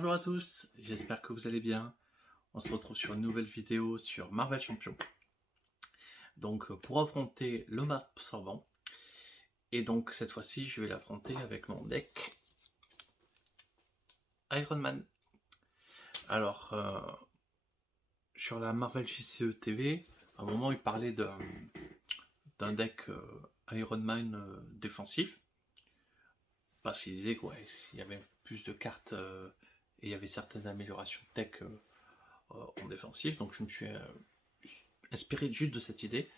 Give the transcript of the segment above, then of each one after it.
Bonjour à tous, j'espère que vous allez bien. On se retrouve sur une nouvelle vidéo sur Marvel Champion. Donc pour affronter le Mark absorbant, et donc cette fois-ci je vais l'affronter avec mon deck Iron Man. Alors sur la Marvel JCE TV, à un moment il parlait d'un deck Iron Man défensif, parce qu'il disait qu'il y avait plus de cartes et il y avait certaines améliorations de deck en défensif, donc je me suis inspiré juste de cette idée.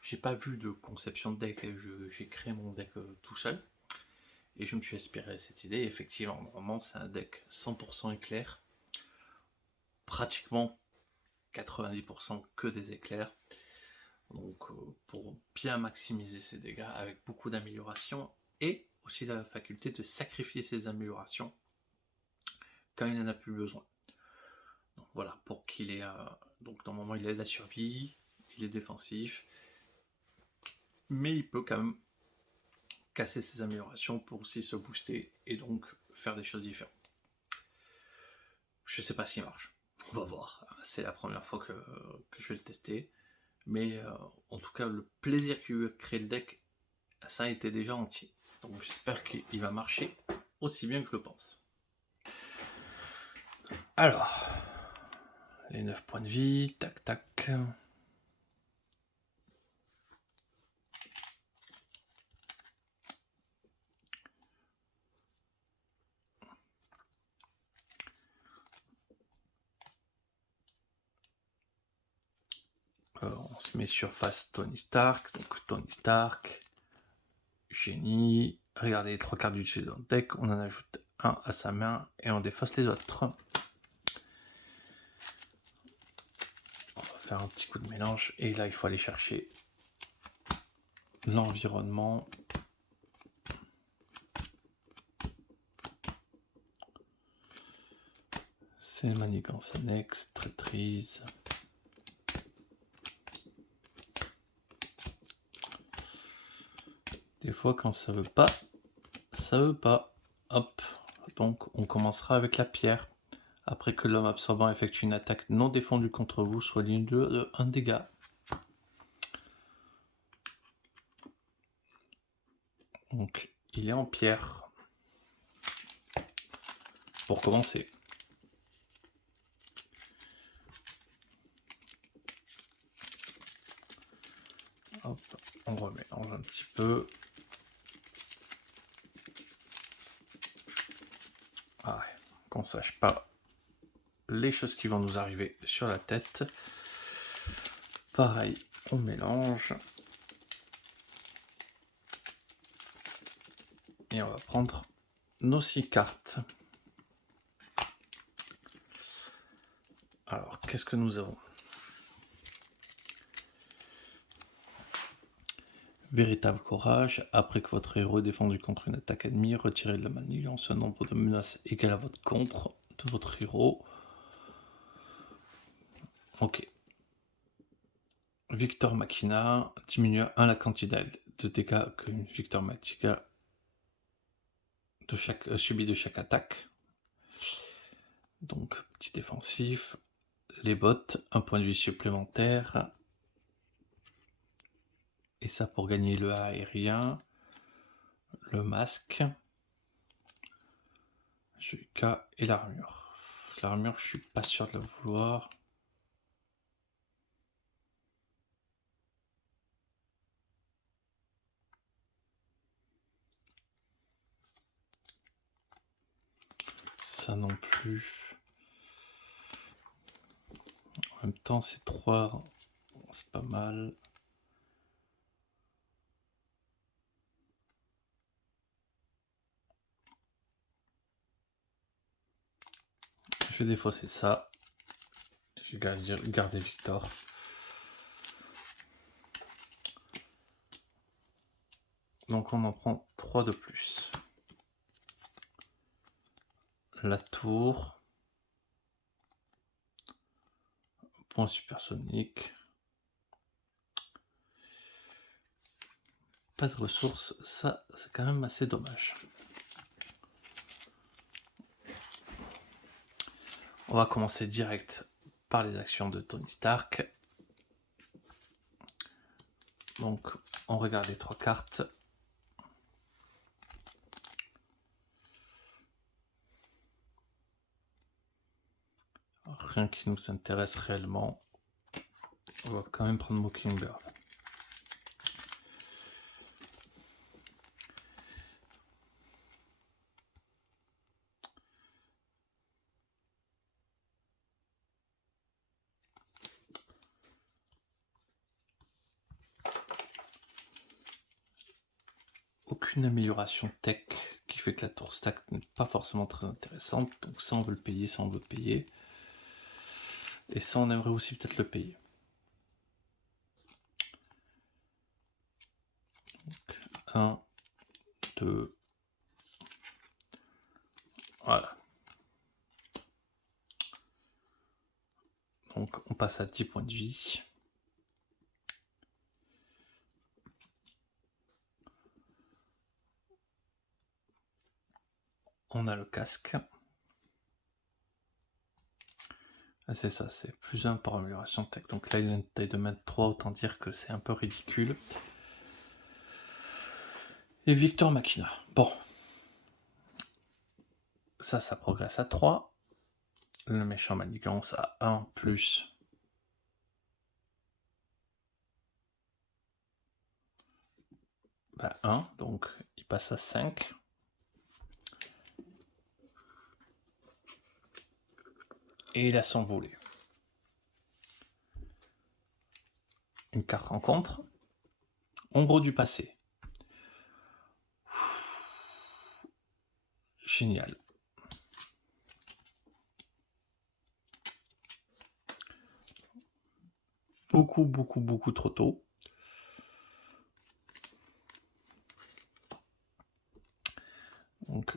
J'ai pas vu de conception de deck, j'ai créé mon deck tout seul. Et je me suis inspiré de cette idée. Effectivement, normalement, c'est un deck 100% éclair. Pratiquement 90% que des éclairs. Donc, pour bien maximiser ses dégâts avec beaucoup d'améliorations. Et aussi la faculté de sacrifier ses améliorations quand il n'en a plus besoin. Donc voilà, pour qu'il ait... donc normalement, il a de la survie, il est défensif. Mais il peut quand même casser ses améliorations pour aussi se booster et donc faire des choses différentes. Je sais pas s'il marche, on va voir, c'est la première fois que je vais le tester, mais en tout cas le plaisir qu'il a créé le deck, ça a été déjà entier, donc j'espère qu'il va marcher aussi bien que je le pense. Alors, les 9 points de vie, tac tac. On se met sur face Tony Stark, donc Tony Stark, génie, regardez les 3 cartes du dessus dans le deck, on en ajoute un à sa main et on défausse les autres. On va faire un petit coup de mélange et là il faut aller chercher l'environnement. C'est manigance annexe, traîtrise. Des fois quand ça veut pas, ça veut pas. Hop, donc on commencera avec la pierre. Après que l'homme absorbant effectue une attaque non défendue contre vous, soit l'une de 1 dégât. Donc il est en pierre. Pour commencer. Hop, on remélange un petit peu. Ah, qu'on sache pas les choses qui vont nous arriver sur la tête. Pareil, on mélange. Et on va prendre nos 6 cartes. Alors, qu'est-ce que nous avons? Véritable courage. Après que votre héros ait défendu contre une attaque ennemie, retirez de la manigance un nombre de menaces égal à votre contre de votre héros. Ok. Victor Machina diminue à 1 la quantité de dégâts que Victor Machina subit de chaque attaque. Donc, petit défensif. Les bottes, 1 point de vie supplémentaire. Et ça pour gagner le aérien. Le masque. JK et l'armure. L'armure, je suis pas sûr de la vouloir. Ça non plus. En même temps, c'est 3. C'est pas mal. Je vais défausser ça. Je vais garder Victor. Donc on en prend 3 de plus. La tour. Point supersonique. Pas de ressources, ça c'est quand même assez dommage. On va commencer direct par les actions de Tony Stark. Donc, on regarde les 3 cartes. Rien qui nous intéresse réellement. On va quand même prendre Mockingbird. Aucune amélioration tech qui fait que la tour stack n'est pas forcément très intéressante. Donc ça on veut le payer, ça on veut le payer. Et ça on aimerait aussi peut-être le payer. Donc, 1, 2. Voilà. Donc on passe à 10 points de vie. On a le casque. Ah, c'est ça, c'est plus 1 par amélioration tech. Donc là il a une taille de mètre 3, autant dire que c'est un peu ridicule. Et Victor Machina. Bon. Ça progresse à 3. Le méchant manigance à 1 plus. Bah 1, donc il passe à 5. Et il a son volet. Une carte rencontre. Ombre du passé. Génial. Beaucoup trop tôt. Donc,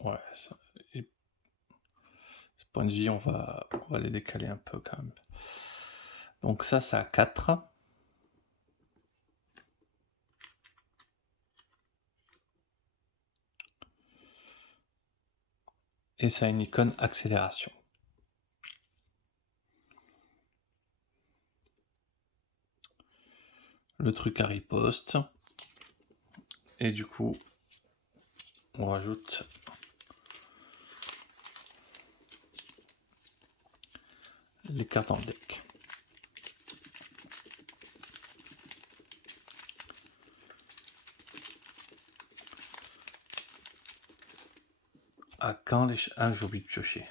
ouais, ça, et ce point de vie, on va les décaler un peu quand même. Donc ça a 4. Et ça a une icône accélération. Le truc à riposte. Et du coup, on rajoute les cartes dans le deck. Ah, quand les... Ah, j'ai oublié de piocher.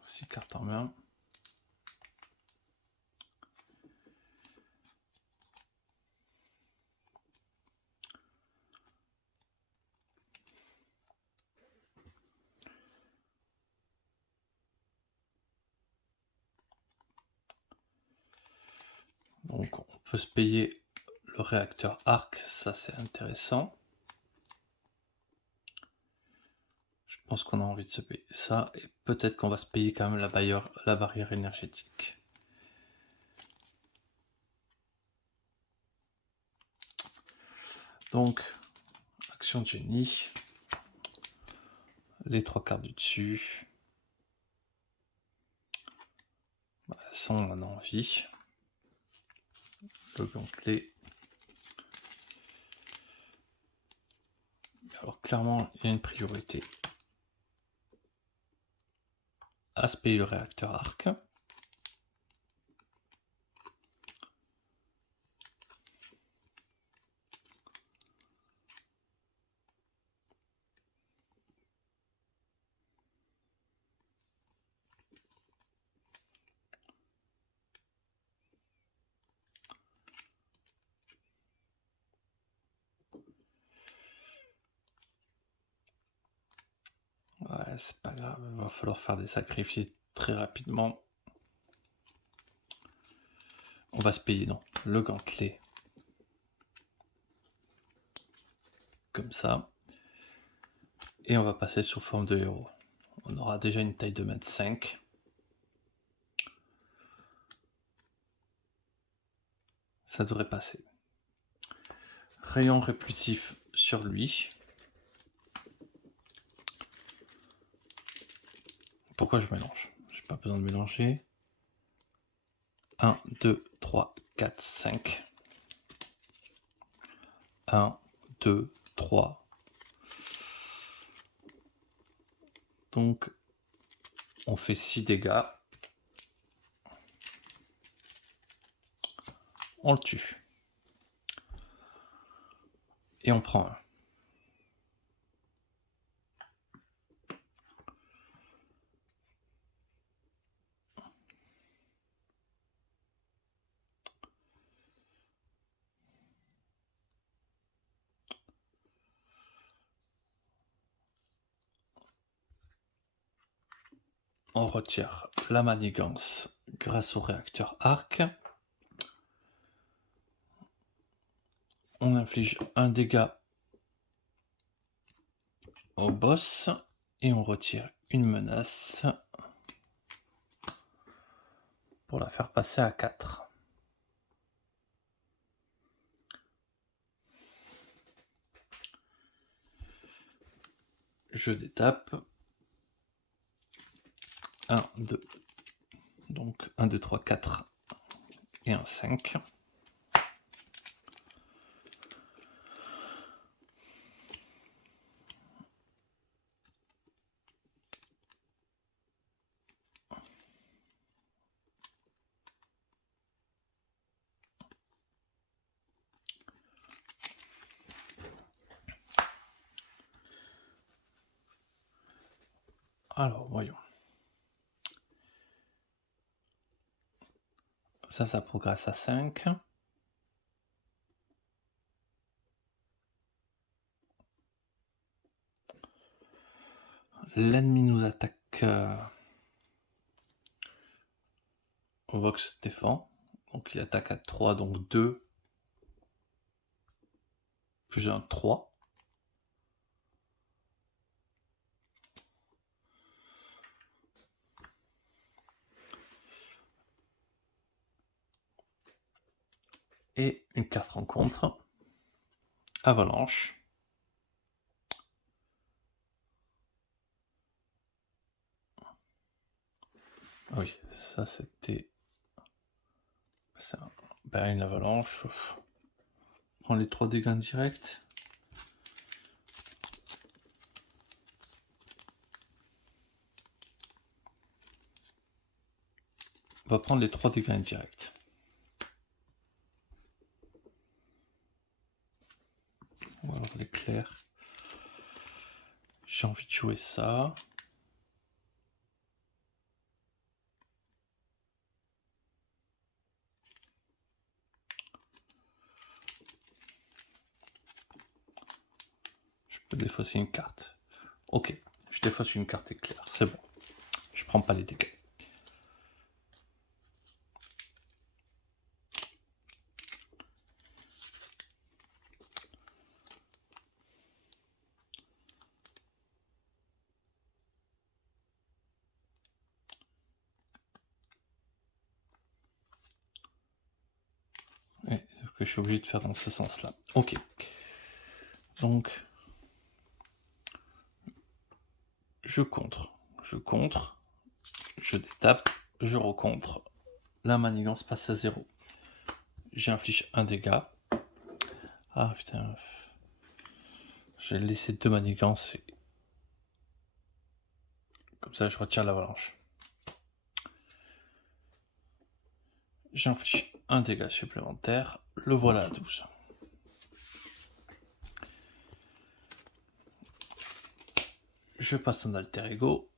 6 cartes en main. Donc on peut se payer le réacteur arc, ça c'est intéressant. Je pense qu'on a envie de se payer ça, et peut-être qu'on va se payer quand même la barrière énergétique. Donc, action de génie, les 3 cartes du dessus. Bah, ça on en a envie. Le gantelet. Alors clairement, il y a une priorité à se payer le réacteur arc. Ouais, c'est pas grave, il va falloir faire des sacrifices très rapidement. On va se payer, non, le gantelet. Comme ça. Et on va passer sous forme de héros. On aura déjà une taille de mètre 5. Ça devrait passer. Rayon répulsif sur lui. pourquoi je mélange? J'ai pas besoin de mélanger. 1, 2, 3, 4, 5. 1, 2, 3. Donc, on fait 6 dégâts. On le tue. Et on prend un. On retire la manigance grâce au réacteur arc. On inflige un dégât au boss et on retire une menace pour la faire passer à 4. Je détape. 1, 2. Donc 1, 2, 3, 4 et un 5. Alors, voyons. Ça progresse à 5. L'ennemi nous attaque. Vox défend. Donc il attaque à 3, donc 2. Plus un 3. Et une carte rencontre. Avalanche. Oui, ça c'était... Ben, une avalanche. On prend les 3 dégâts directs. On va prendre les 3 dégâts indirects. On va avoir l'éclair. J'ai envie de jouer ça. Je peux défausser une carte. Ok, je défausse une carte éclair, c'est bon. Je prends pas les dégâts. Et que je suis obligé de faire dans ce sens-là. Ok. Donc, je contre, je détape, je recontre. La manigance passe à 0. J'inflige un dégât. Ah putain. J'ai laissé 2 manigances. Et... comme ça, je retire l'avalanche. J'inflige un dégât supplémentaire. Le voilà à 12. Je passe en alter ego.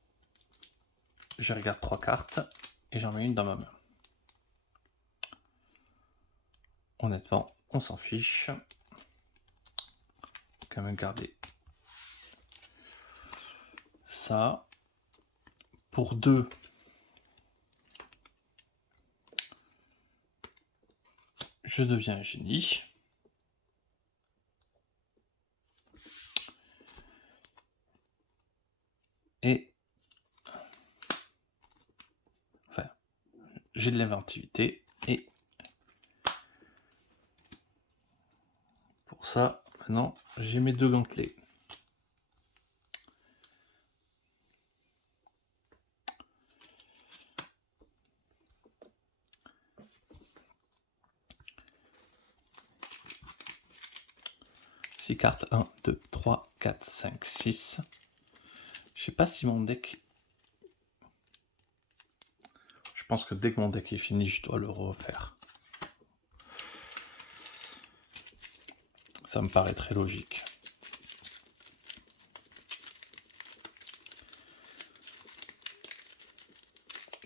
Je regarde 3 cartes. Et j'en mets une dans ma main. Honnêtement, on s'en fiche. Quand même garder ça. Pour 2, je deviens un génie. Et enfin, j'ai de l'inventivité. Et pour ça, maintenant, j'ai mes 2 gantelets. 6 cartes. 1, 2, 3, 4, 5, 6. Je sais pas si mon deck... Je pense que dès que mon deck est fini, je dois le refaire. Ça me paraît très logique.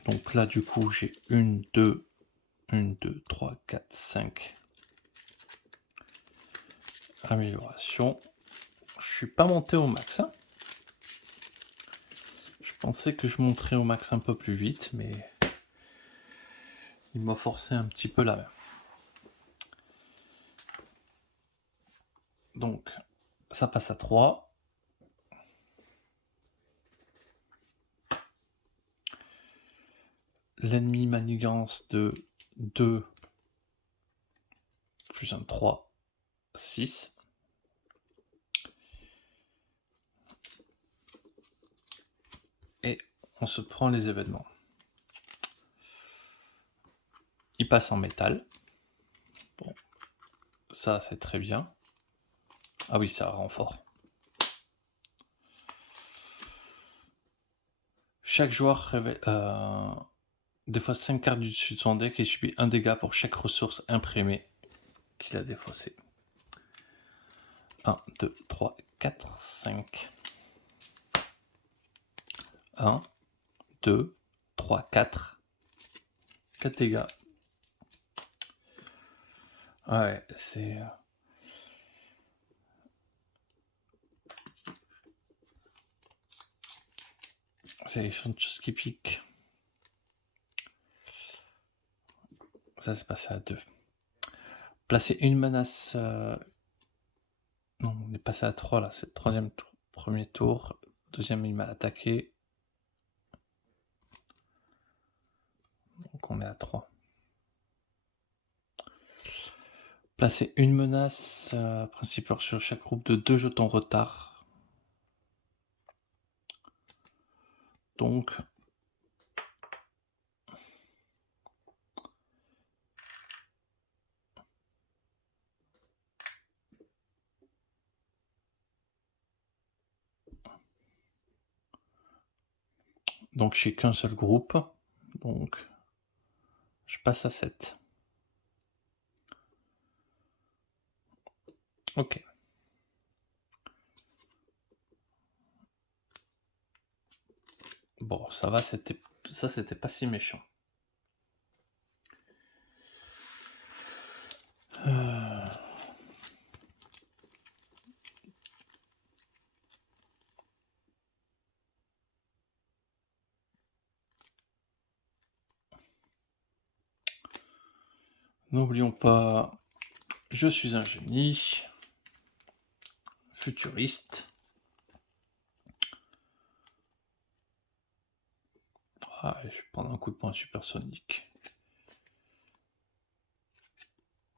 Donc là, du coup, j'ai 1, 2, 3, 4, 5 améliorations. Je suis pas monté au max. Hein. Je pensais que je monterais au max un peu plus vite, mais il m'a forcé un petit peu la main. Donc, ça passe à 3. L'ennemi manigance de 2 plus un 3, 6. Et on se prend les événements. Il passe en métal. Bon, ça c'est très bien. Ah oui, ça renfort. Chaque joueur révèle des fois 5 cartes du dessus de son deck et subit un dégât pour chaque ressource imprimée qu'il a défaussée. 1, 2, 3, 4, 5. 1, 2, 3, 4. 4 dégâts. Ouais, c'est... C'est les choses qui piquent. Ça, c'est passé à 2. Placer une menace... Non, on est passé à 3 là, c'est le troisième tour. Premier tour, deuxième il m'a attaqué. Donc on est à 3. Placer une menace principale sur chaque groupe de 2 jetons retard. Donc... Donc j'ai qu'un seul groupe. Donc je passe à 7. Ok. Bon, ça va, c'était pas si méchant. N'oublions pas, je suis un génie, futuriste. Ah, je vais prendre un coup de poing supersonique.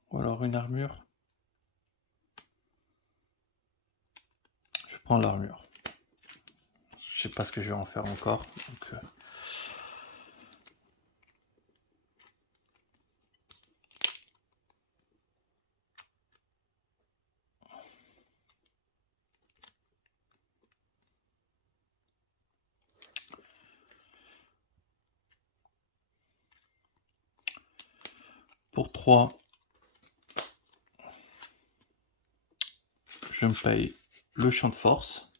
Ou alors une armure. Je prends l'armure. Je sais pas ce que je vais en faire encore. Donc, pour 3, je me paye le champ de force.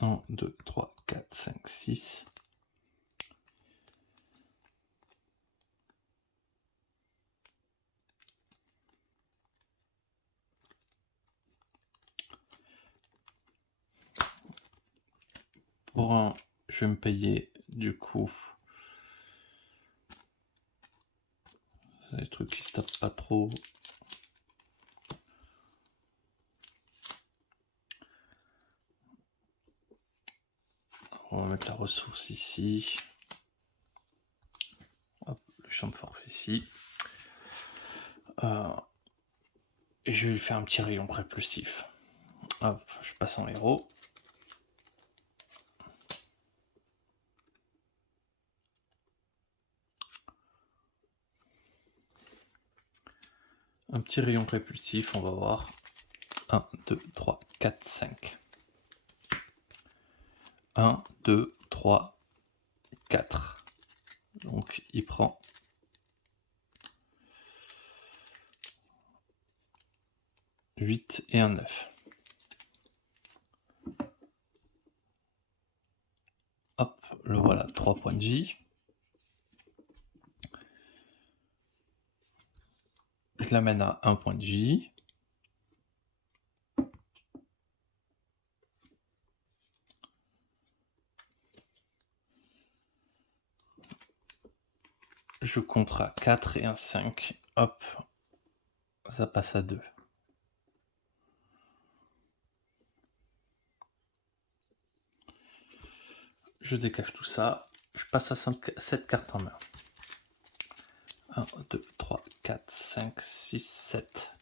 Un, 2, 3, 4, 5, 6. Pour un, je vais me payer du coup des trucs qui se tapent pas trop. On va mettre la ressource ici. Hop, le champ de force ici. Et je vais lui faire un petit rayon propulsif. Hop, je passe en héros. Un petit rayon répulsif, on va voir. 1, 2, 3, 4, 5. 1, 2, 3, 4. Donc il prend 8 et un 9. Hop, le voilà, 3 points de vie. Je l'amène à 1 point de vie. Je compte à 4 et un 5. Hop, ça passe à 2. Je décache tout ça. Je passe à 7 cartes en main. 1, 2, 3, 4, 5, 6, 7.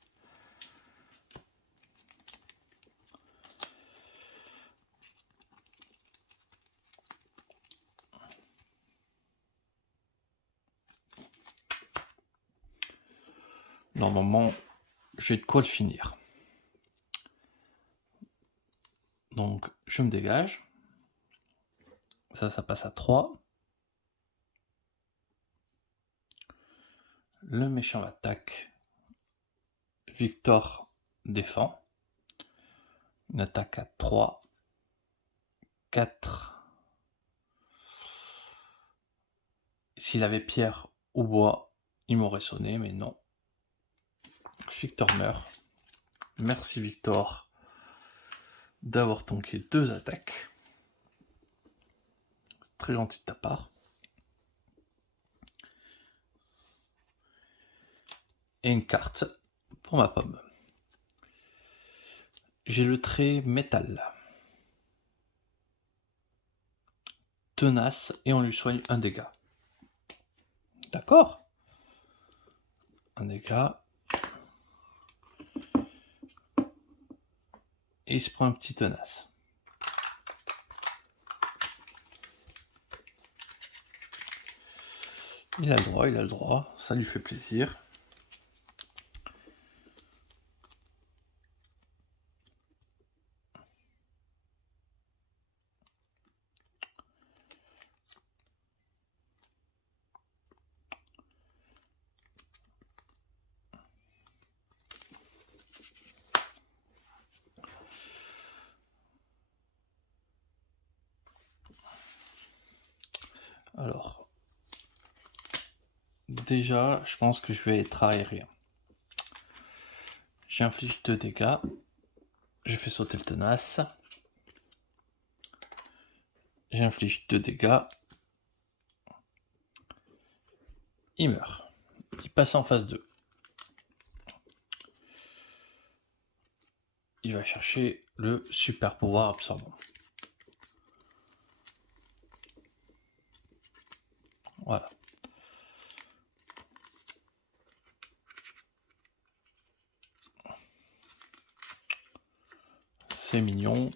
Normalement, j'ai de quoi le finir. Donc, je me dégage. Ça passe à 3. Le méchant attaque. Victor défend. Une attaque à 3. 4. S'il avait pierre ou bois, il m'aurait sonné, mais non. Victor meurt. Merci Victor d'avoir tanké 2 attaques. C'est très gentil de ta part. Et une carte pour ma pomme. J'ai le trait métal. Tenace et on lui soigne un dégât. D'accord. Un dégât. Et il se prend un petit tenace. Il a le droit, ça lui fait plaisir. Alors, déjà, je pense que je vais être aérien. J'inflige 2 dégâts. Je fais sauter le tenace. J'inflige 2 dégâts. Il meurt. Il passe en phase 2. Il va chercher le super pouvoir absorbant. Voilà. C'est mignon.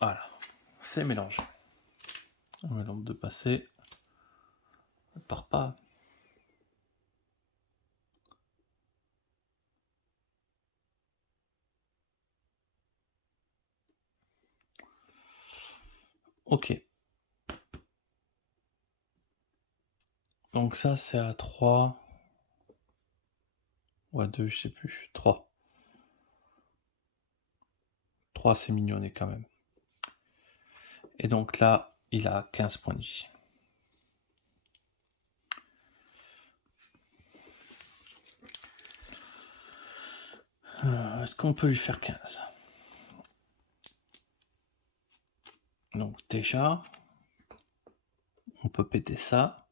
Voilà. C'est mélangé. On va de passer. Ne part pas. Ok. Donc ça, c'est à 3. Ou à 2, je sais plus. 3. 3, c'est mignonné quand même. Et donc là, il a 15 points de vie. Est-ce qu'on peut lui faire 15? Donc déjà, on peut péter ça.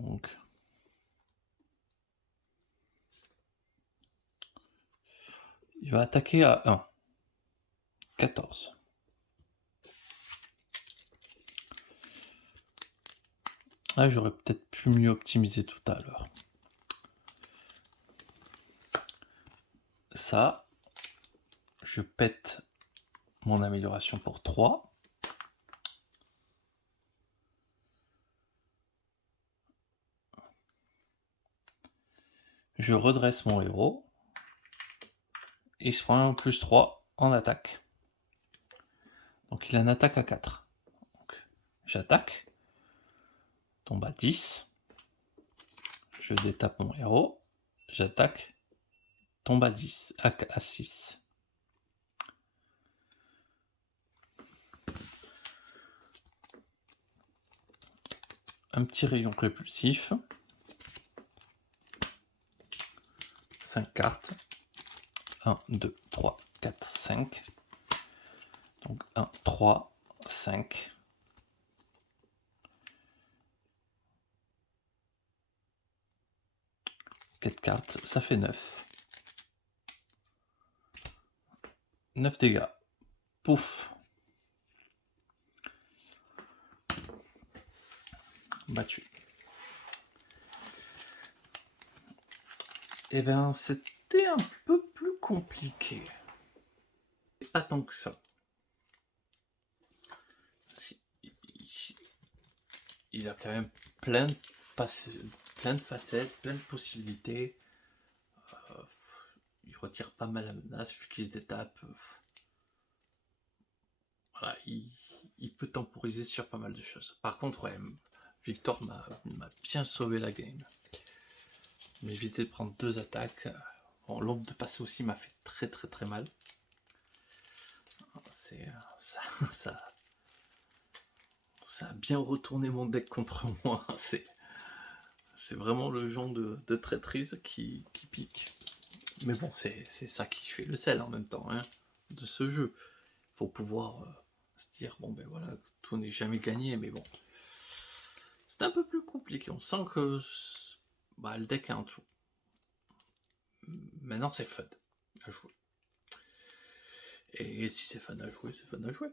Donc, il va attaquer à 1. 14. Ah, j'aurais peut-être pu mieux optimiser tout à l'heure. Ça, je pète mon amélioration pour 3. Je redresse mon héros. Et il se prend un plus 3 en attaque. Donc il a une attaque à 4. J'attaque. Tombe à 10. Je détape mon héros. J'attaque. Tombe à 10. À 6. Un petit rayon répulsif. 5 cartes. 1, 2, 3, 4, 5. Donc 1, 3, 5. Quatre cartes, ça fait 9. 9 dégâts. Pouf. Battu. Eh bien, c'était un peu plus compliqué. Pas tant que ça. Il a quand même plein de facettes, plein de possibilités. Il retire pas mal la menace vu qu'il se détape. Voilà, il peut temporiser sur pas mal de choses. Par contre, ouais, Victor m'a bien sauvé la game. M'éviter de prendre 2 attaques. Bon, l'ombre de passé aussi m'a fait très mal. C'est ça a bien retourné mon deck contre moi. C'est vraiment le genre de traîtrise qui pique. Mais bon, c'est ça qui fait le sel en même temps, hein, de ce jeu. Faut pouvoir se dire, bon ben voilà, tout n'est jamais gagné, mais bon. C'est un peu plus compliqué, on sent que le deck est en dessous. Maintenant c'est fun à jouer. Et si c'est fun à jouer, c'est fun à jouer.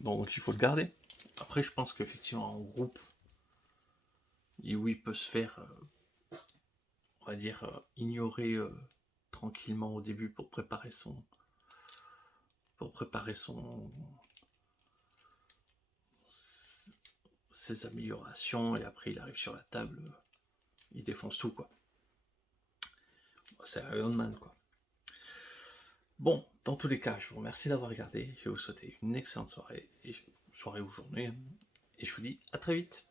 Donc il faut le garder. Après je pense qu'effectivement en groupe, oui, il peut se faire, on va dire, ignorer tranquillement au début pour préparer ses améliorations, et après il arrive sur la table, il défonce tout quoi. C'est Iron Man quoi. Bon, dans tous les cas, je vous remercie d'avoir regardé, je vais vous souhaiter une excellente soirée ou journée, et je vous dis à très vite.